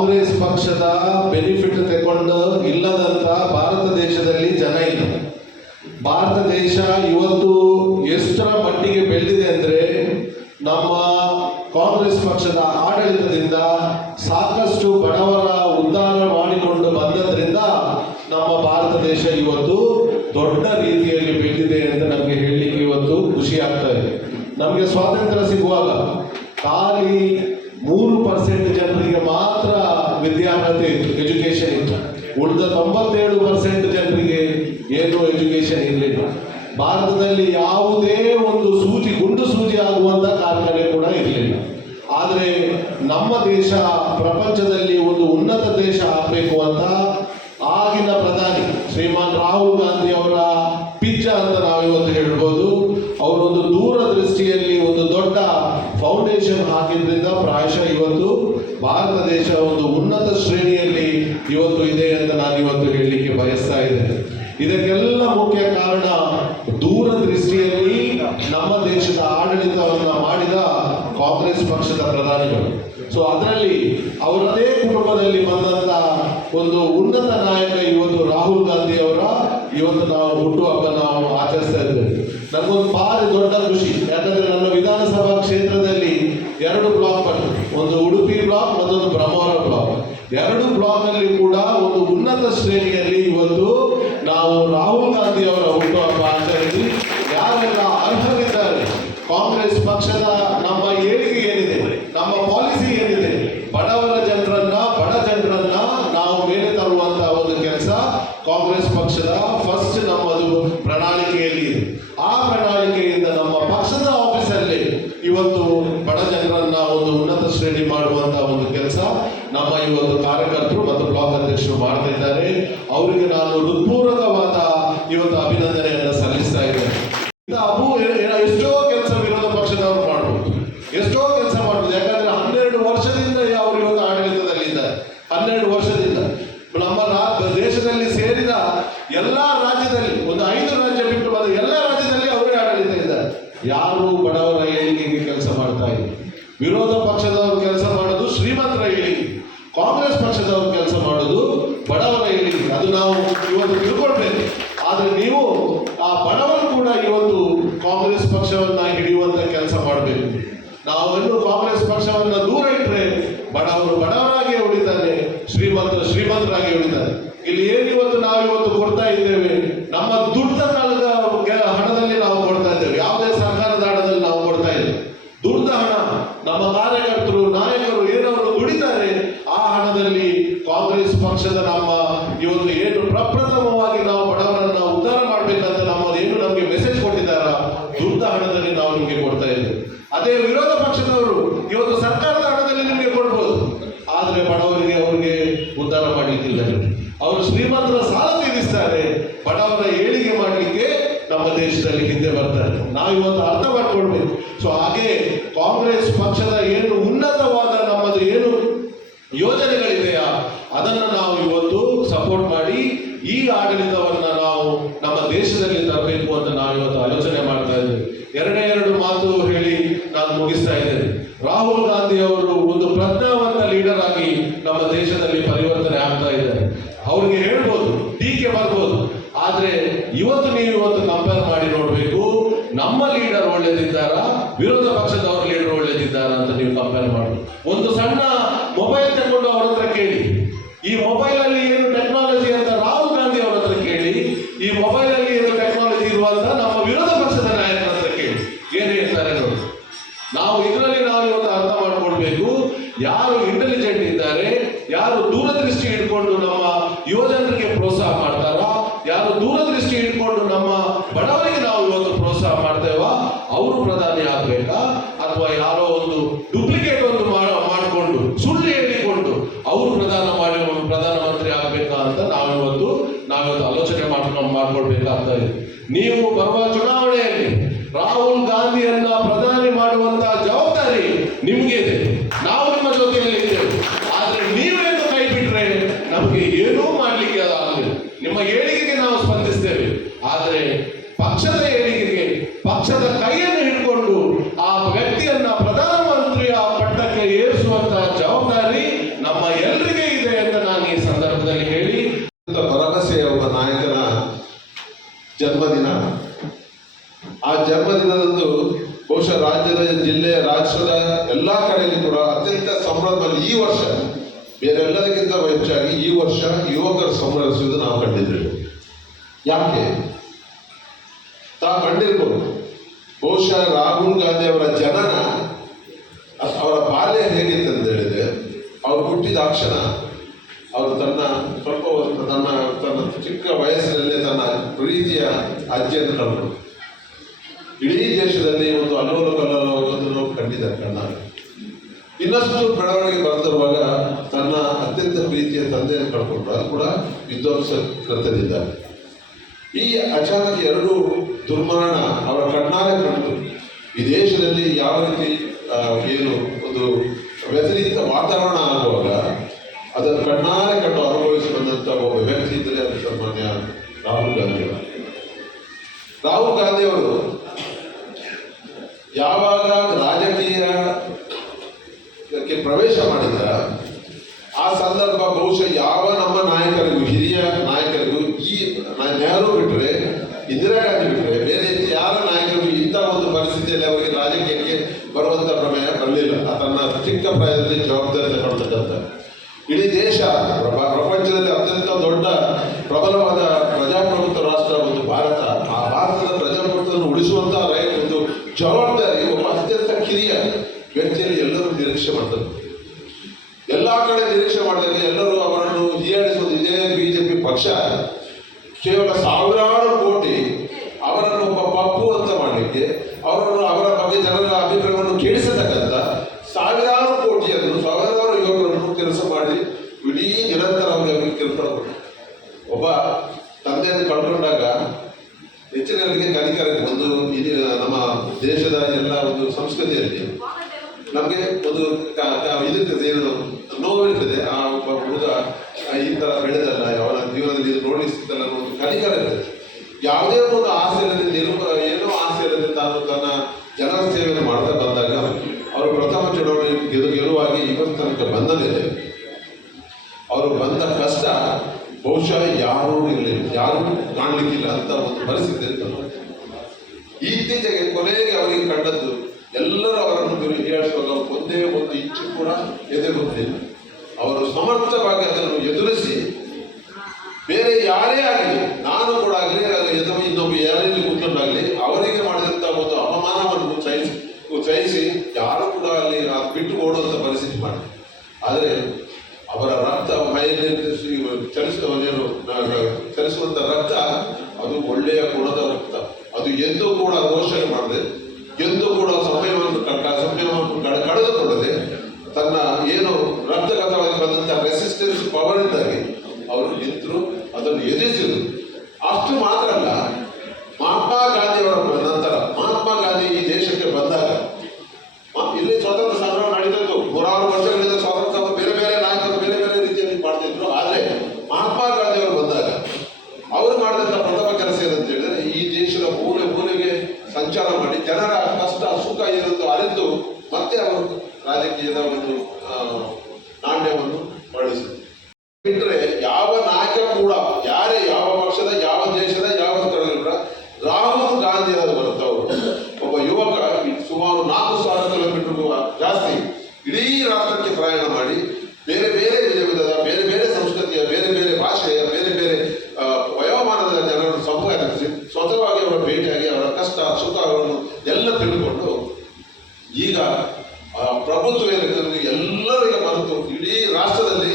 ಕಾಂಗ್ರೆಸ್ ಪಕ್ಷದ ಬೆನಿಫಿಟ್ ತಗೊಂಡು ಇಲ್ಲದಂತ ಭಾರತ ದೇಶದಲ್ಲಿ ಜನ ಇಲ್ಲ. ಭಾರತ ದೇಶ ಇವತ್ತು ಎಷ್ಟರ ಮಟ್ಟಿಗೆ ಬೆಳೆದಿದೆ ಅಂದ್ರೆ ನಮ್ಮ ಕಾಂಗ್ರೆಸ್ ಪಕ್ಷದ ಆಡಳಿತದಿಂದ ಸಾಕಷ್ಟು ಬಡವರ ಉದ್ಧಾರ ಮಾಡಿಕೊಂಡು ಬಂದದ್ರಿಂದ ನಮ್ಮ ಭಾರತ ದೇಶ ಇವತ್ತು ದೊಡ್ಡ ರೀತಿಯಲ್ಲಿ ಬೆಳೆದಿದೆ ಅಂತ ನಮಗೆ ಹೇಳಲಿಕ್ಕೆ ಇವತ್ತು ಖುಷಿ ಆಗ್ತಾ ಇದೆ. ನಮಗೆ ಸ್ವಾತಂತ್ರ್ಯ ಸಿಗುವಾಗ ಖಾಲಿ 3% ಜನರಿಗೆ ಮಾತ್ರ ವಿದ್ಯಾರ್ಹತೆ ಇತ್ತು, ಎಜುಕೇಶನ್ ಇತ್ತು. ಉಳಿದ 97% ಜನರಿಗೆ ಏನು ಎಜುಕೇಶನ್ ಇರಲಿಲ್ಲ. ಭಾರತದಲ್ಲಿ ಯಾವುದೇ ಒಂದು ಗುಂಡು ಸೂಜಿ ಆಗುವಂತ ಕಾರ್ಖಾನೆ ಕೂಡ ಇರಲಿಲ್ಲ. ಆದರೆ ನಮ್ಮ ದೇಶ ಪ್ರಪಂಚದಲ್ಲಿ ಒಂದು ಉನ್ನತ ದೇಶ ಆಗಬೇಕು ಅಂತ ಆಗಿನ ಪ್ರಧಾನಿ ಶ್ರೀಮಾನ್ ರಾಹುಲ್ ಗಾಂಧಿ ಅವರ ಪಿಚ್ಚ ಅಂತ ನಾವು ಇವತ್ತು ಹೇಳ್ಬೋದು. ಅವರೊಂದು ದೂರದೃಷ್ಟಿಯಲ್ಲಿ ಒಂದು ದೊಡ್ಡ ಫೌಂಡೇಶನ್ ಹಾಕಿದ್ರಿಂದ ಪ್ರಾಯಶಃ ಇವತ್ತು ಭಾರತ ದೇಶ ಒಂದು ಉನ್ನತ ಶ್ರೇಣಿಯಲ್ಲಿ ಇವತ್ತು ಇದೆ ಅಂತ ನಾನು ಇವತ್ತು ಹೇಳಲಿಕ್ಕೆ ಬಯಸ್ತಾ ಇದ್ದೇನೆ. ಇದಕ್ಕೆಲ್ಲ ಮುಖ್ಯ ಕಾರಣ ದೂರದೃಷ್ಟಿಯಲ್ಲಿ ನಮ್ಮ ದೇಶದ ಆಡಳಿತವನ್ನ ಮಾಡಿದ ಕಾಂಗ್ರೆಸ್ ಪಕ್ಷದ ಪ್ರಧಾನಿಗಳು. ಸೊ ಅದರಲ್ಲಿ ಅವರದೇ ಕುಟುಂಬದಲ್ಲಿ ಬಂದಂತ ಒಂದು ಉನ್ನತ ನಾಯಕ ಇವತ್ತು ರಾಹುಲ್ ಗಾಂಧಿ ಅವರ ಇವತ್ತು ನಾವು ಹುಟ್ಟುಹಬ್ಬ ನಾವು ಆಚರಿಸ್ತಾ ಇದ್ದೇವೆ. ನನಗೊಂದು ಭಾರಿ ದೊಡ್ಡ ಖುಷಿ, ಯಾಕಂದ್ರೆ ನನ್ನ ವಿಧಾನಸಭಾ ಕ್ಷೇತ್ರದಲ್ಲಿ 2 ಬ್ಲಾಕ್ ಬರ್ತದೆ, ಒಂದು ಉಡುಪಿ ಬ್ಲಾಕ್ ಮತ್ತೊಂದು ಬ್ರಹ್ಮಾವರ ಬ್ಲಾಕ್. 2 ಬ್ಲಾಕ್ ಅಲ್ಲಿ ಕೂಡ ಒಂದು ಉನ್ನತ ಶ್ರೇಣಿಯಲ್ಲಿ ಇವತ್ತು ನಾವು ರಾಹುಲ್ ಗಾಂಧಿ ಅವರ ಹುಟ್ಟುಹಬ್ಬ ಆಚರಿಸಿ ಯಾರೆಲ್ಲ ಅರ್ಹರಿದ್ದಾರೆ, ಕಾಂಗ್ರೆಸ್ ಪಕ್ಷದ ನಮ್ಮ ಏಳಿಗೆ ಏನಿದೆ, ನಮ್ಮ ಪಾಲಿಸಿ ಏನಿದೆ, ಬಡವರ ಜನರನ್ನ ಬಡ ಜನರನ್ನ ನಾವು ಮೇಲೆ ತರುವಂತಹ ಒಂದು ಕೆಲಸ ಕಾಂಗ್ರೆಸ್ ಪಕ್ಷದ ಫಸ್ಟ್ ನಮ್ಮದು ಪ್ರಣಾಳಿಕೆಯಲ್ಲಿ ಇದೆ. ಆ ಪ್ರಣಾಳಿಕೆಯಿಂದ ನಮ್ಮ ಪಕ್ಷದ ಆಫೀಸಲ್ಲಿ ಇವತ್ತು ಬಡ ಜನರನ್ನ ಒಂದು ಉನ್ನತ ಶ್ರೇಣಿ ಮಾಡುವಂತಹ ಒಂದು ಕೆಲಸ ನಮ್ಮ ಇವತ್ತು ಕಾರ್ಯಕರ್ತರು ಮತ್ತು ಬ್ಲಾಕ್ ಅಧ್ಯಕ್ಷರು ಮಾಡ್ತಾ ಇದ್ದಾರೆ. ಅವರಿಗೆ ನಾನು ಹೃತ್ಪೂರ್ವಕವಾದ ಇವತ್ತು ಅಭಿನಂದನೆಯನ್ನು ಸಲ್ಲಿಸ್ತಾ ಇದ್ದೇನೆ. ಎಷ್ಟೋ ಕೆಲಸ ವಿರೋಧ ಪಕ್ಷದವರು ಮಾಡಬಹುದು, ಎಷ್ಟೋ ಕೆಲಸ ಮಾಡಬಹುದು. ಯಾಕಂದ್ರೆ 12 ವರ್ಷದಿಂದ ಅವರು ಇವತ್ತು ಆಡಳಿತದಲ್ಲಿದ್ದಾರೆ. 12 ವರ್ಷದಿಂದ ನಮ್ಮ ದೇಶದಲ್ಲಿ ಸೇರಿದ ಎಲ್ಲಾ ರಾಜ್ಯದಲ್ಲಿ, ಒಂದು 5 ರಾಜ್ಯ ಬಿಟ್ಟು ಬಂದ ಎಲ್ಲ ರಾಜ್ಯದಲ್ಲಿ ಅವರೇ ಆಡಳಿತ ಇದ್ದಾರೆ. ಯಾರು ಬಡವರ ಏಳಿಗೆಗೆ ಕೆಲಸ ಮಾಡ್ತಾ ಇಲ್ಲ. ವಿರೋಧ ಪಕ್ಷದವರು ಕೆಲಸ ಮಾಡೋದು ಶ್ರೀಮಂತರ ಏಳಿಗೆ, ಕಾಂಗ್ರೆಸ್ ಪಕ್ಷದವರು ಕೆಲಸ ಮಾಡೋದು ಬಡವರ ಏಳಿಗೆ. ಅದು ನಾವು ಇವತ್ತು ತಿಳ್ಕೊಳ್ಬೇಕು. ಆದ್ರೆ ನೀವು ಆ ಬಡವರು ಕೂಡ ಇವತ್ತು ಕಾಂಗ್ರೆಸ್ ಪಕ್ಷವನ್ನ ಹಿಡಿಯುವಂತ ಕೆಲಸ ಮಾಡಬೇಕು. ನಾವೆಲ್ಲೂ ಕಾಂಗ್ರೆಸ್ ಪಕ್ಷವನ್ನ ದೂರ ಇಟ್ಟರೆ ಬಡವರು ಬಡವರಾಗಿ ಉಳಿತಾರೆ, ಶ್ರೀಮಂತರು ಶ್ರೀಮಂತರಾಗಿ ಉಳಿತಾರೆ. ಇಲ್ಲಿ ಏನಿವತ್ತು ನಾವಿವತ್ತು ಕೊಡ್ತಾ ಇದ್ದೇವೆ, ನಮ್ಮ ದುಡ್ಡ ಹಣದಲ್ಲಿ ನಾವು ಕೊಡ್ತಾ ಇದ್ದೇವೆ. ಯಾವುದೇ ಸರ್ಕಾರದ ಹಣದಲ್ಲಿ ನಾವು ಕೊಡ್ತಾ ಇದ್ದೇವೆ. ದುಡ್ಡ ಹಣ ನಮ್ಮ ಕಾರ್ಯಕರ್ತರು ನಾಯಕರು ಏನವರು ದುಡಿತಾರೆ, ಆ ಹಣದಲ್ಲಿ ಕಾಂಗ್ರೆಸ್ ಪಕ್ಷದ ನಮ್ಮ ಇವತ್ತು ಏನು ಪ್ರಪ್ರಥಮವಾಗಿ ನಾವು ಬಡವರನ್ನ ಉದ್ಧಾರ ಮಾಡ್ಬೇಕಂತ ನಮ್ಮದೇನು ನಮಗೆ ಮೆಸೇಜ್ ಕೊಟ್ಟಿದ್ದಾರ, ದುಡ್ಡ ಹಣದಲ್ಲಿ ನಾವು ನಿಮಗೆ ಕೊಡ್ತಾ ಇದ್ದೇವೆ. ಅದೇ ವಿರೋಧ ಪಕ್ಷದವರು ಇವತ್ತು ಸರ್ಕಾರದ ಹಣದಲ್ಲಿ ನಿಮಗೆ ಕೊಡ್ಬೋದು, ಆದ್ರೆ ಬಡವರಿಗೆ ಅವರಿಗೆ ಉದ್ಧಾರ ಮಾಡ್ಲಿಕ್ಕಿಲ್ಲ. ಅವರು ಶ್ರೀಮಂತರ ಸಾಲ ತೀರಿಸ್ತಾರೆ, ಬಡವರ ಏಳಿಗೆ ಮಾಡಲಿಕ್ಕೆ ನಮ್ಮ ದೇಶದಲ್ಲಿ ಹಿಂದೆ ಬರ್ತಾರೆ. ನಾವು ಇವತ್ತು ಅರ್ಥ ಮಾಡ್ಕೊಳ್ಬೇಕು. ಸೊ ಹಾಗೆ ಕಾಂಗ್ರೆಸ್ ಪಕ್ಷದ ಏನು ಉನ್ನತವಾದ ನಮ್ಮದು ಏನು ಯೋಜನೆಗಳಿದೆಯಾ ಅದನ್ನು ನಾವು ಇವತ್ತು ಸಪೋರ್ಟ್ ಮಾಡಿ ಈ ಆಡಳಿತವನ್ನ ನಾವು ನಮ್ಮ ದೇಶದಲ್ಲಿ ತರಬೇಕು ಅಂತ ನಾವು ಇವತ್ತು ಆಲೋಚನೆ ಮಾಡ್ತಾ ಇದ್ದೇವೆ. 2 ಮಾತು ಹೇಳಿ ನಾನು ಮುಗಿಸ್ತಾ ಇದ್ದೇನೆ. ರಾಹುಲ್ ಗಾಂಧಿ ಅವರು ಒಂದು ಪ್ರಜ್ಞಾವಂತ ಲೀಡರ್ ಆಗಿ ನಮ್ಮ ದೇಶದಲ್ಲಿ ಪರಿವರ್ತನೆ ಆಗ್ತಾ ಇದ್ದಾರೆ. ಅವ್ರಿಗೆ ಹೇಳ್ಬೋದು, ಟೀಕೆ ಬರ್ಬೋದು, ಆದ್ರೆ ಇವತ್ತು ನೀವು ಇವತ್ತು ಕಂಪೇರ್ ಮಾಡಿ ನೋಡ್ಬೇಕು, ನಮ್ಮ ಲೀಡರ್ ಒಳ್ಳೇದಿದ್ದಾರ, ವಿರೋಧ ಪಕ್ಷದವ್ರ ಲೀಡರ್ ಒಳ್ಳೇದಿದ್ದಾರ ಅಂತ ನೀವು ಕಂಪೇರ್ ಮಾಡಿ. ಒಂದು ಸಣ್ಣ ಮೊಬೈಲ್ ತಗೊಂಡು ಅವ್ರ ಹತ್ರ ಕೇಳಿ, ಈ ಮೊಬೈಲ್ ಅಲ್ಲಿ ಏನು ಟೆಕ್ನಾಲಜಿ ಅಂತ ರಾಹುಲ್ ಗಾಂಧಿ ಅವರ ಹತ್ರ ಕೇಳಿ, ಈ ಮೊಬೈಲ್ ಅಲ್ಲಿ ಏನು ಟೆಕ್ನಾಲಜಿ ಇರುವಂತ ನಮ್ಮ ವಿರೋಧ ಪಕ್ಷದ ನಾಯಕರ ಹತ್ರ ಕೇಳಿ, ಏನು ಹೇಳ್ತಾರೆ ನೋಡಿ. ನಾವು ಇದರಲ್ಲಿ ನಾವು ಇವತ್ತು ಅರ್ಥ ಮಾಡ್ಕೊಳ್ಬೇಕು, ಯಾರು ಇಂಟೆಲಿಜೆಂಟ್ ಇದ್ದಾರೆ, ಯಾರು ದೂರದೃಷ್ಟಿ ಇಟ್ಕೊಂಡು ನಮ್ಮ ಯುವಜನರಿಗೆ ಪ್ರೋತ್ಸಾಹ ಮಾಡ್ತಾರ, ಯಾರು ದೂರದೃಷ್ಟಿ ಇಟ್ಕೊಂಡು ನಮ್ಮ ಬಡವರಿಗೆ ನಾವು ಇವತ್ತು ಪ್ರೋತ್ಸಾಹ ಮಾಡ್ತೇವ, ಅವರು ಪ್ರಧಾನಿ ಆಗ್ಬೇಕಾ, ಅಥವಾ ಯಾರೋ ಒಂದು ಡೂಪ್ಲಿಕೇಟ್ ಒಂದು ಮಾಡಿಕೊಂಡು ಸುಳ್ಳು ಹೇಳಿಕೊಂಡು ಅವರು ಪ್ರಧಾನಮಂತ್ರಿ ಆಗ್ಬೇಕಾ ಅಂತ ನಾವಿವತ್ತು ಆಲೋಚನೆ ಮಾಡ್ಕೊಳ್ಬೇಕಾಗ್ತಾ ಇದೆ. ನೀವು ಬರುವ ಚುನಾವಣೆಯಲ್ಲಿ ರಾಹುಲ್ ಗಾಂಧಿಯನ್ನ ಪ್ರಧಾನಿ ಮಾಡುವಂತಹ ಜವಾಬ್ದಾರಿ ನಿಮ್ಗೆ ಇದೆ. ನಾವು ನಿಮ್ಮ ಜೊತೆಯಲ್ಲಿ ಇದ್ದೇವೆ. ಆದ್ರೆ ನೀವೇನು ಕೈ ಬಿಟ್ರೆ ನಮಗೆ ಏನೂ ಮಾಡ್ಲಿಕ್ಕೆ ಆಗಲಿಲ್ಲ. ನಿಮ್ಮ ಏಳಿಗೆಗೆ ನಾವು ಸ್ಪಂದಿಸ್ತೇವೆ, ಆದ್ರೆ ಪಕ್ಷದ ಏಳಿಗೆಗೆ ಪಕ್ಷದ ಕೈಯನ್ನು ಹಿಡ್ಕೊಂಡು ಆ ವ್ಯಕ್ತಿಯನ್ನ ಪ್ರಧಾನಮಂತ್ರಿಯ ಪಟ್ಟಕ್ಕೆ ಏರಿಸುವಂತಹ ಜವಾಬ್ದಾರಿ ನಮ್ಮ ಎಲ್ಲರಿಗೂ ಜನ್ಮದಿನ. ಆ ಜನ್ಮದಿನದಂದು ಬಹುಶಃ ರಾಜ್ಯದ, ಜಿಲ್ಲೆ, ರಾಷ್ಟ್ರದ ಎಲ್ಲಾ ಕಡೆಯಲ್ಲಿ ಕೂಡ ಅತ್ಯಂತ ಸಂಭ್ರಮದಲ್ಲಿ ಈ ವರ್ಷ ಬೇರೆಲ್ಲದಕ್ಕಿಂತ ಹೆಚ್ಚಾಗಿ ಈ ವರ್ಷ ಯುವಕರು ಸಂಭ್ರಮಿಸುವುದು ನಾವು ಕಂಡಿದ್ದೇವೆ. ಯಾಕೆ ತಾವು ಕಂಡಿರ್ಬೋದು, ಬಹುಶಃ ರಾಹುಲ್ ಗಾಂಧಿ ಅವರ ಜನನ, ಅವರ ಬಾಲ್ಯ ಹೇಗಿತ್ತು ಅಂತ ಹೇಳಿದ್ರೆ, ಅವರು ಹುಟ್ಟಿದಾಕ್ಷಣ ಅವರು ತನ್ನ ಚಿಕ್ಕ ವಯಸ್ಸಿನಲ್ಲೇ ತನ್ನ ಪ್ರೀತಿಯ ಅಜ್ಜಿಯನ್ನು ಕಳೆದರು. ಇಡೀ ದೇಶದಲ್ಲಿ ಒಂದು ಅಲ್ಲೋಲ ಕಲ್ಲೋಲವನ್ನು ಕಂಡಿದ್ದಾರೆ ಕಣ್ಣಾಗ. ಇನ್ನಷ್ಟು ಬೆಳವಣಿಗೆ ಬರೆದಿರುವಾಗ ತನ್ನ ಅತ್ಯಂತ ಪ್ರೀತಿಯ ತಂದೆಯನ್ನು ಕಳ್ಕೊಂಡ್ರು. ಅದು ಕೂಡ ವಿಧ್ವಂಸ ಕೃತ್ಯದಿದ್ದಾರೆ. ಈ ಅಚಾನಕ್ ಎರಡು ದುರ್ಮರಣ ಅವರ ಕಣ್ಣಾರೆ ಕಂಡು ಈ ದೇಶದಲ್ಲಿ ಯಾವ ರೀತಿ ಏನು ಒಂದು ವ್ಯತಿರಿಕ್ತ ವಾತಾವರಣ ಆಗುವಾಗ ಅದನ್ನು ಕಣ್ಣಾರೆ ಕಂಡು ಅನುಭವಿಸಿ ಬಂದಂಥ ಒಬ್ಬ ವ್ಯಕ್ತಿ ಇದ್ದರೆ ಅದು ಸನ್ಮಾನ್ಯ ರಾಹುಲ್ ಗಾಂಧಿ ಅವರು. ರಾಹುಲ್ ಗಾಂಧಿ ಅವರು ಯಾವಾಗ ರಾಜಕೀಯಕ್ಕೆ ಪ್ರವೇಶ ಮಾಡಿದ ಆ ಸಂದರ್ಭ ಬಹುಶಃ ಯಾವ ನಮ್ಮ ನಾಯಕರಿಗೂ, ಹಿರಿಯ ನಾಯಕರಿಗೂ, ಈ ನೆಹರು ಬಿಟ್ಟರೆ, ಇಂದಿರಾ ಗಾಂಧಿ ಬಿಟ್ಟರೆ ಬೇರೆ ಯಾರ ನಾಯಕರಿಗೂ ಇಂಥ ಒಂದು ಪರಿಸ್ಥಿತಿಯಲ್ಲಿ ಅವರಿಗೆ ರಾಜಕೀಯಕ್ಕೆ ಬರುವಂಥ ಪ್ರಮೇಯ ಬರಲಿಲ್ಲ. ತನ್ನ ಚಿಕ್ಕ ಪ್ರಾಯದಲ್ಲಿ ಜವಾಬ್ದಾರಿ ತಗೊಳ್ತಕ್ಕಂಥ ಇಡೀ ದೇಶ, ಪ್ರಪಂಚದಲ್ಲಿ ಅತ್ಯಂತ ದೊಡ್ಡ ಪ್ರಬಲವಾದ ಪ್ರಜಾಪ್ರಭುತ್ವ ರಾಷ್ಟ್ರ ಒಂದು ಭಾರತ. ಆ ಭಾರತದ ಪ್ರಜಾಪ್ರಭುತ್ವವನ್ನು ಉಳಿಸುವಂತ ಒಂದು ಜವಾಬ್ದಾರಿ ಒಬ್ಬ ಅತ್ಯಂತ ಕಿರಿಯ ವ್ಯಕ್ತಿಯಲ್ಲಿ ಎಲ್ಲರೂ ನಿರೀಕ್ಷೆ ಮಾಡ್ತಾರೆ. ಎಲ್ಲಾ ಕಡೆ ನಿರೀಕ್ಷೆ ಮಾಡಿದಾಗ ಎಲ್ಲರೂ ಅವರನ್ನು ಹೀಯಾಳಿಸುವುದು ಇದೇ ಬಿಜೆಪಿ ಪಕ್ಷ ಕೇವಲ ಸಾವಿರಾರು ಕೋಟಿ ಅವರನ್ನು ಒಬ್ಬ ಪಪ್ಪು ಅಂತ ಮಾಡಲಿಕ್ಕೆ, ಅವರನ್ನು ಅವರ ಬಗ್ಗೆ ಜನರ ಅಭಿಪ್ರಾಯವನ್ನು ಕೇಳಿಸತಕ್ಕಂಥ ಸಾವಿರಾರು ಕೋಟಿಯನ್ನು, ಸಾವಿರಾರು ಯುವಕರನ್ನು ಕೆಲಸ ಮಾಡಿ ಇಡೀ ನಿರಂತರವಾಗಿ ಕೆಲಸ ಮಾಡಿ ಒಬ್ಬ ತಂದೆಯನ್ನು ಕಳ್ಕೊಂಡಾಗ ಹೆಚ್ಚಿನವರಿಗೆ ಕಲಿಕರಕ್ಕೆ ಒಂದು ನಮ್ಮ ದೇಶದ ಎಲ್ಲ ಒಂದು ಸಂಸ್ಕೃತಿಯಲ್ಲಿ ನಮಗೆ ಒಂದು ಇದಿರ್ತದೆ, ಏನು ನೋವಿರ್ತದೆ. ಆ ಒಬ್ಬ ಹುಡುಗ ಈ ಥರ ಬೆಳೆದಲ್ಲ, ಅವನ ಜೀವನದಲ್ಲಿ ಇದು ನೋಡಿಸ್ತಲ್ಲ ಅನ್ನೋ ಒಂದು ಕಲಿಕರ ಇರ್ತದೆ. ಯಾವುದೇ ಒಂದು ಆಸೆ ಇಲ್ಲದೆ, ಏನೋ ಆಸೆ ಇಲ್ಲದೆ ತಾನು ತನ್ನ ಜನರ ಸೇವೆಯನ್ನು ಮಾಡ್ತಾ ಬಂದಾಗ ಅವರು ಪ್ರಥಮ ಚುನಾವಣೆ ಗೆಲುವಾಗಿ ಇವತ್ತು ತನಕ ಬಂದಲಿದೆ. ಅವರು ಬಂದ ಕಷ್ಟ ಬಹುಶಃ ಯಾರೂ ಇರಲಿಲ್ಲ, ಯಾರೂ ಕಾಣಲಿಕ್ಕಿಲ್ಲ ಅಂತ ಒಂದು ಪರಿಸ್ಥಿತಿ ಇರ್ತದೆ. ಇತ್ತೀಚೆಗೆ ಕೊನೆಗೆ ಅವರಿಗೆ ಕಂಡದ್ದು ಎಲ್ಲರೂ ಅವರನ್ನು ಹೀಯಾಳಿಸುವಾಗ ಒಂದೇ ಒಂದು ಇಂಚು ಕೂಡ ಎದೆಗುತ್ತಿಲ್ಲ. ಅವರು ಸಮರ್ಥವಾಗಿ ಅದನ್ನು ಎದುರಿಸಿ ಬೇರೆ ಯಾರೇ ಆಗಲಿ, ನಾನು ಕೂಡ ಆಗಲಿ, ಇನ್ನೊಬ್ಬ ಯಾರಲ್ಲಿ ಕೂತ್ಕೊಂಡಾಗಲಿ ಅವರಿಗೆ ಮಾಡಿದಂಥ ಒಂದು ಅವಮಾನವನ್ನು ಸಹಿಸಿ ಯಾರು ಕೂಡ ಅಲ್ಲಿ ಬಿಟ್ಟು ಓಡುವಂಥ ಪರಿಸ್ಥಿತಿ ಮಾಡಿ. ಆದರೆ ಅವರ ರಕ್ತ ಮೈಯಲ್ಲಿ ಚಲಿಸುವಂಥ ರಕ್ತ ಅದು ಒಳ್ಳೆಯ ಗುಣದ ರಕ್ತ. ಅದು ಎಂದೂ ಕೂಡ ರೋಷಣೆ ಮಾಡದೆ, ಎಂದೂ ಕೂಡ ಸಮಯವನ್ನು ಕಳೆದುಕೊಳ್ಳದೆ ತನ್ನ ಏನು ರಕ್ತಗತವಾಗಿ ಬಂದಂಥ ರೆಸಿಸ್ಟೆನ್ಸ್ ಪವರ್ ಇದ್ದಾಗಿ ಅವರು ನಿಂತರು, ಅದನ್ನು ಎದುರಿಸಿದರು. ಅಷ್ಟು ಮಾತ್ರ ಅಲ್ಲ, ಮಹಾತ್ಮ ಗಾಂಧಿಯವರ ನಂತರ ಮಹಾತ್ಮ ಗಾಂಧಿ ಈ ದೇಶಕ್ಕೆ ಬಂದಾಗ ಇಲ್ಲಿ ಸ್ವಾತಂತ್ರ್ಯ ಸಂಗ್ರಾಮ ನಡೀತಿತ್ತು. 100 ವರ್ಷಗಳಿಂದ ಸ್ವಾತಂತ್ರ್ಯ ಬೇರೆ ಬೇರೆ ನಾಯಕರು ಬೇರೆ ಬೇರೆ ರೀತಿಯಲ್ಲಿ ಮಾಡ್ತಿದ್ರು. ಆದರೆ ಮಹಾತ್ಮ ಗಾಂಧಿ ಅವರು ಬಂದಾಗ ಅವರು ಮಾಡಿದಂಥ ಪ್ರಥಮ ಕೆಲಸ ಏನಂತ ಹೇಳಿದ್ರೆ, ಈ ದೇಶದ ಮೂಲೆ ಮೂಲೆಗೆ ಸಂಚಾರ ಮಾಡಿ ಜನರ ಕಷ್ಟ ಸುಖ ಇರುವುದು ಅರಿತು ಮತ್ತೆ ಅವರು ರಾಜಕೀಯದ ಒಂದು ನಾಣ್ಯವನ್ನು ಬಳಸಿದರು. ಬಿಟ್ಟರೆ ಯಾವ ನಾಯಕ ಕೂಡ, ಯಾರೇ ಯಾವ ಪಕ್ಷದ, ಯಾವ ದೇಶದ, ಯಾವ ಸ್ಥಳಗಳ ರಾಹುಲ್ ಗಾಂಧಿ ಅವರು ಬರುತ್ತವರು ಒಬ್ಬ ಯುವಕ ಸುಮಾರು 4,000 ಕಿಲೋಮೀಟರ್ಗೂ ಜಾಸ್ತಿ ಇಡೀ ರಾಷ್ಟ್ರಕ್ಕೆ ಪ್ರಯಾಣ ಮಾಡಿ ಬೇರೆ ಬೇರೆ ವಿಧದ ಬೇರೆ ಬೇರೆ ಸಂಸ್ಕೃತಿಯ, ಬೇರೆ ಬೇರೆ ಭಾಷೆಯ, ಬೇರೆ ಬೇರೆ ವಯೋಮಾನದ ಜನರನ್ನು ಸಂಪಾದಿಸಿ ಸ್ವತಃವಾಗಿ ಅವರ ಭೇಟಿಯಾಗಿ ಅವರ ಕಷ್ಟ ಸುಖಗಳನ್ನು ಎಲ್ಲ ತಿಳಿದುಕೊಂಡು ಈಗ ಪ್ರಭುತ್ವ ಎಲ್ಲರಿಗೆ ಮರೆತು ಇಡೀ ರಾಷ್ಟ್ರದಲ್ಲಿ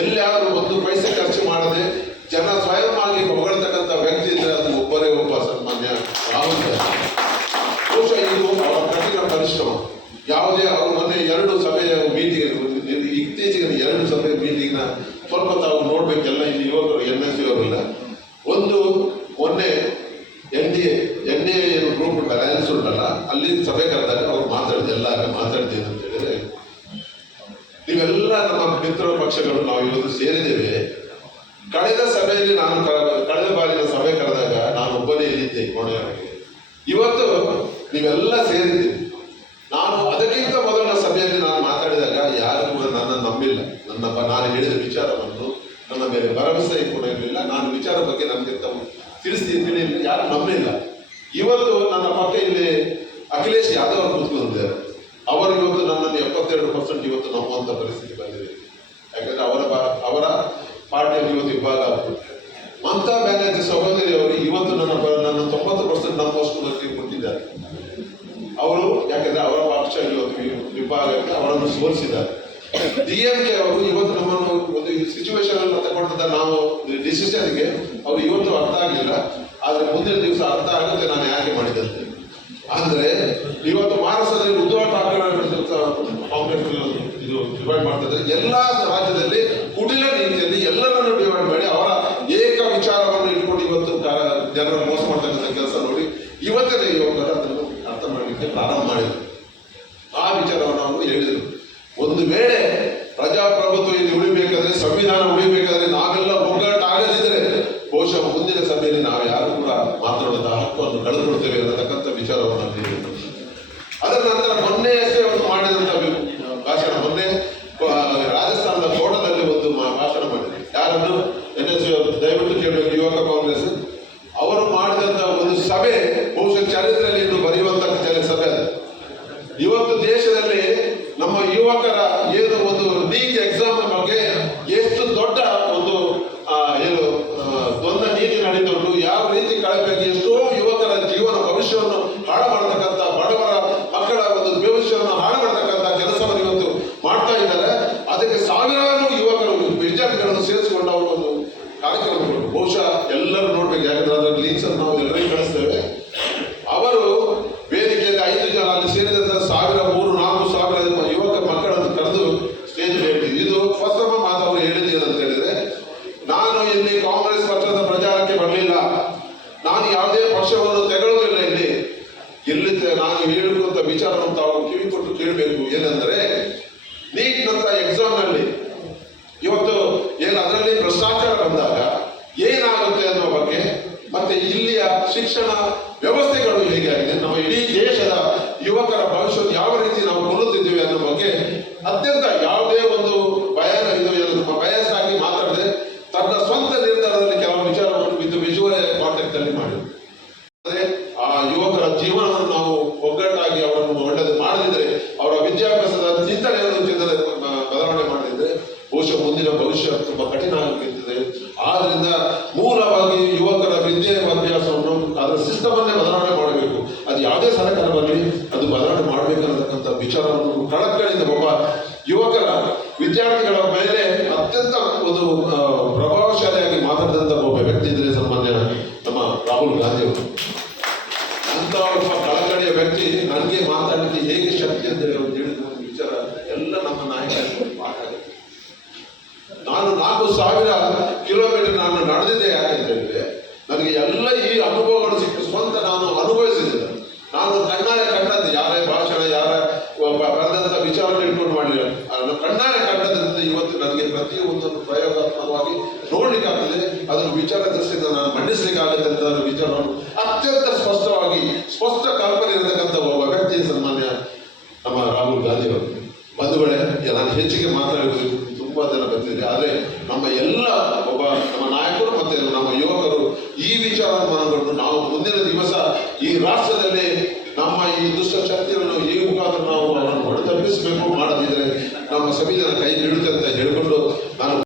ಎಲ್ಲಾದರೂ 1 ಪೈಸೆ ಖರ್ಚು ಮಾಡದೆ ಜನ ಸ್ವಯಂವಾಗಿ ಹೊಗಳ್ತಕ್ಕಂಥ ವ್ಯಕ್ತಿ ಇದ್ದರೆ ಅದು ಒಬ್ಬರೇ ಒಬ್ಬ ಸನ್ಮಾನ್ಯ ರಾಹುಲ್ ಗಾಂಧಿ. ಬಹುಶಃ ಇದು ಅವರ ಕಠಿಣ ಪರಿಶ್ರಮ. ಯಾವುದೇ ಅವರು ಮೊನ್ನೆ 2 ಸಭೆಯ ಮೀಟಿಂಗ್, ಇತ್ತೀಚೆಗೆ 2 ಸಭೆಯ ಮೀಟಿಂಗ್ನ ಸ್ವಲ್ಪ ತಾವು ನೋಡ್ಬೇಕೆಲ್ಲ ಇಲ್ಲಿ ಯುವಕರು NSC ಅವರೆಲ್ಲ. ಒಂದು ಮೊನ್ನೆ NDA ಏನು ಗ್ರೂಪ್ ಉಂಟಲ್ಲ, ಅಲಯನ್ಸ್ ಉಂಟಲ್ಲ, ಅಲ್ಲಿ ಸಭೆ ಕರೆದಾಗ ಅವ್ರು ಎಲ್ಲ ಮಾತಾಡಿದ್ದೇನೆ ಅಂತ ಹೇಳಿದ್ರೆ, ನೀವೆಲ್ಲ ನಮ್ಮ ಮಿತ್ರ ಪಕ್ಷಗಳು ನಾವು ಇವತ್ತು ಸೇರಿದ್ದೇವೆ. ಕಳೆದ ಸಭೆಯಲ್ಲಿ ಕಳೆದ ಬಾರಿನ ಸಭೆ ಕರೆದಾಗ ನಾನು ಒಬ್ಬನೇ ಇಲ್ಲಿದ್ದೆ ಕೋಣೆಯೊಳಗೆ. ಇವತ್ತು ನೀವೆಲ್ಲ ಸೇರಿದ್ದೀವಿ. ನಾನು ಅದಕ್ಕಿಂತ ಮೊದಲ ಸಭೆಯಲ್ಲಿ ನಾನು ಮಾತಾಡಿದಾಗ ಯಾರು ಕೂಡ ನನ್ನನ್ನು ನಂಬಿಲ್ಲ. ನಾನು ಹೇಳಿದ ವಿಚಾರವನ್ನು ನನ್ನ ಮೇಲೆ ಭರವಸೆ ಕೂಡ ಇರಲಿಲ್ಲ. ನಾನು ವಿಚಾರ ಬಗ್ಗೆ ನನಗಿಂತ ತಿಳಿಸ್ತೀನಿ ಯಾರು ನಂಬಿಲ್ಲ. ಇವತ್ತು ನನ್ನ ಪಕ್ಕ ಇಲ್ಲಿ ಅಖಿಲೇಶ್ ಯಾದವ್ ಅವರು ಕೂತ್ಕೊಂಡಿದ್ದಾರೆ. ಅವರು ಇವತ್ತು ನನ್ನನ್ನು 72% ಇವತ್ತು ನಂಬುವಂತ ಪರಿಸ್ಥಿತಿ ಬಂದಿದೆ. ಯಾಕಂದ್ರೆ ಅವರ ಪಾರ್ಟಿಯಲ್ಲಿ ಇವತ್ತು ವಿಭಾಗ ಆಗ್ಬಿಟ್ಟಿದೆ. ಮಮತಾ ಬ್ಯಾನರ್ಜಿ ಸಹೋದರಿ ಅವರು ಇವತ್ತು ನನ್ನ 90% ನಂಬುವಷ್ಟು ಕೊಟ್ಟಿದ್ದಾರೆ ಅವರು. ಯಾಕಂದ್ರೆ ಅವರ ಪಕ್ಷ ಇವತ್ತು ವಿಭಾಗ ಅವರನ್ನು ಸೋಲಿಸಿದ್ದಾರೆ. DMK ಅವರು ಇವತ್ತು ನಮ್ಮನ್ನು ಒಂದು ಸಿಚುವೇಶನ್ ಅನ್ನು ತಗೊಂಡ ನಾವು ಡಿಸಿಷನ್ಗೆ ಅವರು ಇವತ್ತು ಅರ್ಥ ಆಗಲಿಲ್ಲ. ಆದ್ರೆ ಮುಂದಿನ ದಿವಸ ಅರ್ಥ ಆಗುತ್ತೆ ನಾನು ಯಾಕೆ ಮಾಡಿದಂತೆ. ಅಂದ್ರೆ ಇವತ್ತು ಮಹಾರಾಷ್ಟ್ರದಲ್ಲಿ ಉದ್ಧವ್ ಠಾಕ್ರೆ ಕಾಂಗ್ರೆಸ್ ಇದು ಡಿವೈಡ್ ಮಾಡ್ತಾರೆ. ಎಲ್ಲಾ ರಾಜ್ಯದಲ್ಲಿ ಕುಟಿಲ ನೀತಿಯಲ್ಲಿ ಎಲ್ಲರನ್ನು ಡಿವೈಡ್ ಮಾಡಿ ಅವರ ಏಕ ವಿಚಾರವನ್ನು ಇಟ್ಕೊಂಡು ಇವತ್ತು ಜನರ ಮೋಸ ಮಾಡ್ತಕ್ಕಂಥ ಕೆಲಸ ನೋಡಿ ಇವತ್ತೇ ಯುವಕರು ಅದನ್ನು ಅರ್ಥ ಮಾಡಲಿಕ್ಕೆ ಪ್ರಾರಂಭ ಮಾಡಿದರು. ಆ ವಿಚಾರವನ್ನು ಅವರು ಹೇಳಿದರು. ಒಂದು ವೇಳೆ ಪ್ರಜಾಪ್ರಭುತ್ವ ಇಲ್ಲಿ ಉಳಿಬೇಕಾದ್ರೆ, ಸಂವಿಧಾನ ಉಳಿಬೇಕಾದ್ರೆ ನಾವೆಲ್ಲ ಒಗ್ಗಟ್ಟಾಗದಿದ್ದರೆ ಬಹುಶಃ ಮುಂದಿನ ಸಭೆಯಲ್ಲಿ ನಾವು ಯಾರು ಕೂಡ ಮಾತನಾಡದ ಹಕ್ಕನ್ನು ಕಳೆದುಕೊಳ್ತೇವೆ ಅನ್ನತಕ್ಕಂಥ ವಿಚಾರವನ್ನು ಹೇಳಿದರು. ಅದರ ನಂತರ ಮೊನ್ನೆ ಅಷ್ಟೇ ಒಂದು ಮಾಡಿದಂಥ ಭಾಷಣ, ಮೊನ್ನೆ ರಾಜಸ್ಥಾನದ ಕೋಟದಲ್ಲಿ ಒಂದು ಭಾಷಣ ಮಾಡಿದ್ರು. ಯಾರನ್ನು NSU ದಯವಿಟ್ಟು ಕೇಳಬೇಕು, ಯುವಕ ಕಾಂಗ್ರೆಸ್ ಅವರು ಮಾಡಿದಂಥ ಒಂದು ಸಭೆ ಬಹುಶಃ ಚರಿತ್ರೆಯಲ್ಲಿ ಇನ್ನು ಬರೆಯುವಂತಹ ಸಭೆ ಅದು. ಇವತ್ತು ದೇಶದಲ್ಲಿ ನಮ್ಮ ಯುವಕರ ಏನು ಒಂದು ನೀಟ್ ಎಕ್ಸಾಮ್ ಬಗ್ಗೆ ಎಷ್ಟು ದೊಡ್ಡ ಒಂದು ಏನು ದ್ವಂದ್ವ ನೀತಿ ನಡೀತುಂಟು, ಯಾವ ರೀತಿ ಕಳಬೇಕು, ಎಷ್ಟೋ ಯುವಕರ ಜೀವನ ಭವಿಷ್ಯವನ್ನು ಹಾಳು ಮಾಡತಕ್ಕಂಥ, ಬಡವರ ಮಕ್ಕಳ ಒಂದು ಭವಿಷ್ಯವನ್ನು ಹಾಳು ಮಾಡತಕ್ಕಂಥ ಕೆಲಸವನ್ನು ಇವತ್ತು ಮಾಡ್ತಾ ಇದ್ದಾರೆ. ಅದಕ್ಕೆ ಸಾವಿರಾರು ಯುವಕರು ವಿದ್ಯಾರ್ಥಿಗಳನ್ನು ಸೇರಿಸಿಕೊಂಡು ಅವರು ಒಂದು ಕಾರ್ಯಕ್ರಮಗಳು ಬಹುಶಃ ಎಲ್ಲರೂ ನೋಡ್ಬೇಕು. ಯಾಕಂದ್ರೆ ಅದರ ಲಿಂಕ್ಸ್ ಅನ್ನು ನಾವು ಎಲ್ಲರಿಗೂ ಕಳಿಸ್ತೇವೆ. ಅವರು ವೇದಿಕೆಯಲ್ಲಿ 5 ಜನ ಅಲ್ಲಿ ಸೇರಿದಂತ 3,000-4,000 ಯುವಕ ಮಕ್ಕಳನ್ನು ಕರೆದು ಸ್ಟೇಜ್ ಹೇಳಿದ್ರು. ಇದು ಫಸ್ಟ್ ಮಾತು ಅವರು ಹೇಳಿದ್ದು ಏನಂತ ಹೇಳಿದ್ರೆ, ನಾನು ಇಲ್ಲಿ ಕಾಂಗ್ರೆಸ್ ಪಕ್ಷದ ಪ್ರಚಾರಕ್ಕೆ ಬರಲಿಲ್ಲ, ನಾನು ಯಾವುದೇ ಪಕ್ಷವನ್ನು ತೆಗೊಳ್ಳೋದಿಲ್ಲ. ಇಲ್ಲಿ ನಾನು ಹೇಳಿರುವಂತ ವಿಚಾರವನ್ನು ತಾವು ಕಿವಿ ಕೊಟ್ಟು ಕೇಳಬೇಕು. ಏನಂದ್ರೆ ನೀಟ್ನಂತ ಎಕ್ಸಾಮ್ ನಲ್ಲಿ ಇವತ್ತು ಏನು ಅದರಲ್ಲಿ ಭ್ರಷ್ಟಾಚಾರ ಬಂದಾಗ ಏನಾಗುತ್ತೆ ಅನ್ನೋ ಬಗ್ಗೆ, ಮತ್ತೆ ಇಲ್ಲಿಯ ಶಿಕ್ಷಣ ವ್ಯವಸ್ಥೆಗಳು ಹೇಗೆ ಆಗಿದೆ, ನಮ್ಮ ಇಡೀ ದೇಶದ ಯುವಕರ ಭವಿಷ್ಯ ಯಾವ ರೀತಿ ನಾವು ಕೊಲ್ಲುತ್ತಿದ್ದೇವೆ ಅನ್ನೋ ಬಗ್ಗೆ ಅತ್ಯಂತ ಯಾವುದೇ ಒಂದು ಬಯಸ್ ಆಗಿ ಮಾತಾಡದೆ ತನ್ನ ಸ್ವಂತ ನಿರ್ಧಾರದಲ್ಲಿ ಕೆಲವು ವಿಚಾರವನ್ನು ವಿಜುವಲ್ ಕಾಂಟ್ಯಾಕ್ಟ್ ಅಲ್ಲಿ ಮಾಡಿದ್ರು. ಅಂದ್ರೆ ಆ ಯುವಕರ ಜೀವನವನ್ನು ನಾವು ಒಗ್ಗಟ್ಟಾಗಿ ಅವರನ್ನು ಒಳ್ಳೆದು ಮಾಡದಿದ್ರೆ, ಅವರ ವಿದ್ಯಾಭ್ಯಾಸದ ಚಿಂತನೆಯನ್ನು ಬದಲಾವಣೆ ಮಾಡದಿದ್ರೆ ಬಹುಶಃ ಮುಂದಿನ ಭವಿಷ್ಯ ತುಂಬಾ ಕಠಿಣ ಆಗಿರ್ತದೆ. ಆದ್ರಿಂದ ಮೂಲವಾಗಿ ಯುವಕರ ವಿದ್ಯಾಭ್ಯಾಸವನ್ನು ಅದರ ಸಿಸ್ಟಮ್ ಅನ್ನೇ ಬದಲಾವಣೆ ಮಾಡಬೇಕು. ಅದು ಯಾವುದೇ ಸರ್ಕಾರ ಬರಲಿ ಅದು ಬದಲಾವಣೆ ಮಾಡಬೇಕನ್ನತಕ್ಕಂಥ ವಿಚಾರವನ್ನು ಕಳಕಳಿಯಿಂದ ಒಬ್ಬ ಯುವಕರ ವಿದ್ಯಾರ್ಥಿಗಳ ಮೇಲೆ ಅತ್ಯಂತ ಒಂದು ಪ್ರಭಾವಶಾಲಿಯಾಗಿ ಮಾತಾಡಿದಂಥ ಒಬ್ಬ ವ್ಯಕ್ತಿ ಇದ್ರೆ ಸಾಮಾನ್ಯ ನಮ್ಮ ರಾಹುಲ್ ಗಾಂಧಿ ಅವರು. ಅಂತ ಒಬ್ಬ ಕಳಕಳಿಯ ವ್ಯಕ್ತಿ ನನಗೆ ಮಾತಾಡಲಿಕ್ಕೆ ಹೇಗೆ ಶಕ್ತಿ ಅಂತ ಹೇಳಿದ ಒಂದು ವಿಚಾರ ಎಲ್ಲ ನಮ್ಮ ನಾಯಕರಿಗೆ ಪಾಠ ಆಗುತ್ತೆ. ನಾನು 4,000 ಕಿಲೋಮೀಟರ್ ನಾನು ನಡೆದಿದ್ದೆ. ಯಾಕಂತ ಹೇಳಿದ್ರೆ ನನಗೆ ಎಲ್ಲ ಈ ಅನುಭವಗಳು ಸಿಕ್ಕು, ಸ್ವಂತ ನಾನು ಅನುಭವಿಸಿದ್ದೆ. ನಾನು ಕಣ್ಣಾರೆ ಕಂಡದ್ದು, ಯಾರೇ ಭಾಷಣ ಯಾರ ಬರೆದಂತ ವಿಚಾರವನ್ನು ಇಟ್ಕೊಂಡು ಮಾಡಲಿಲ್ಲ, ಕಣ್ಣಾರೆ ಕಂಡದ್ರಿಂದ ಇವತ್ತು ನನಗೆ ಪ್ರತಿಯೊಂದನ್ನು ಪ್ರಯೋಗಾತ್ಮಕವಾಗಿ ನೋಡ್ಲಿಕ್ಕೆ ಆಗ್ತದೆ. ಅದನ್ನು ವಿಚಾರ ದೃಷ್ಟಿಯಿಂದ ನಾನು ಮಂಡಿಸ್ಲಿಕ್ಕೆ ಆಗುತ್ತೆ ಅಂತ ವಿಚಾರವನ್ನು ಅತ್ಯಂತ ಸ್ಪಷ್ಟವಾಗಿ ಸ್ಪಷ್ಟ ಕಲ್ಪನೆ ಇರತಕ್ಕಂಥ ಒಬ್ಬ ವ್ಯಕ್ತಿ ಸನ್ಮಾನ್ಯ ನಮ್ಮ ರಾಹುಲ್ ಗಾಂಧಿ ಅವರು. ಬಂಧುಗಳೇ, ನಾನು ಹೆಚ್ಚಿಗೆ ಮಾತಾಡೋದು ತುಂಬಾ ಜನ ಬಂದಿದೆ. ಆದರೆ ನಮ್ಮ ಎಲ್ಲ ಒಬ್ಬ ನಮ್ಮ ನಾಯಕರು ಮತ್ತೆ ನಮ್ಮ ಯುವಕರು ಈ ವಿಚಾರವನ್ನು ಮನಗೊಂಡು ನಾವು ಮುಂದಿನ ದಿವಸ ಈ ರಾಷ್ಟ್ರದಲ್ಲಿ ನಮ್ಮ ಈ ದುಷ್ಟ ಶಕ್ತಿಯನ್ನು ಈ ಮುಖಾಂತರ ನಾವು ಅವರನ್ನು ಹೊಡೆತಪ್ಪಿಸಬೇಕು. ಮಾಡದಿದ್ರೆ ನಮ್ಮ ಸಂವಿಧಾನ ಕೈ ಬಿಡುತ್ತೆ ಅಂತ ಹೇಳಿಕೊಂಡು